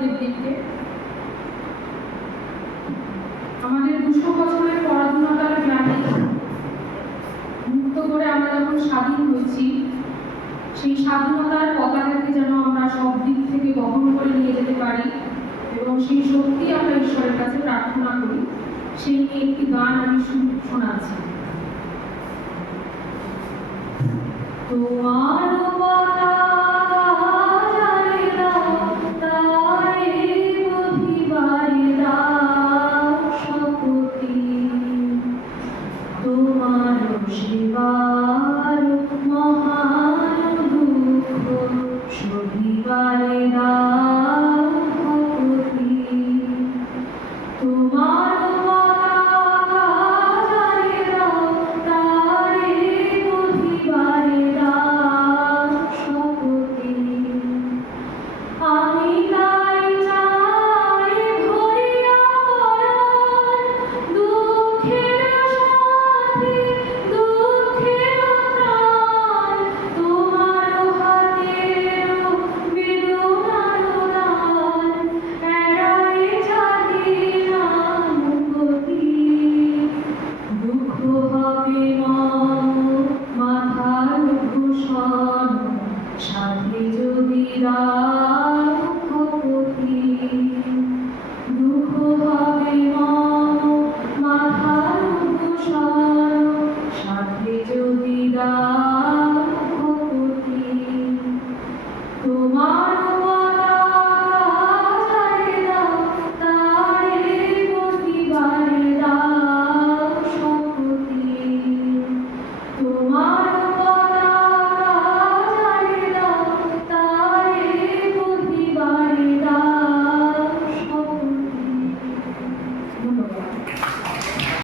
দেবদীপকে। আমাদের 200 বছরের পরাধীনতার গ্লানি মুক্ত করে আমরা যখন স্বাধীন হয়েছি, সেই স্বাধীনতার পতাকাকে যেন আমরা সব দিক থেকে বহন করে নিয়ে যেতে পারি এবং সেই শক্তি আমরা ঈশ্বরের কাছে প্রার্থনা করি। সেই নিয়ে একটি গান আমি শোনাচ্ছি। তোমার শিবার মহান দুঃখ সহিবারে দাও ভক্তি, তোমার পতাকা জারে দাও তারে বহিবারে দাও শক্তি। আমি তাই চাই ভরিয়া পরাণ দুঃখের সাথে দুঃখের প্রাণ, তোমার হাতের বেদনার দান এড়াই জানি না মুক্তি। দুঃখ হবে মাথার ভূষণ সাথে যদি দাও ভক্তি, দুঃখ হবে মাথার ভূষণ সাথে যদি দাও ভক্তি। তোমার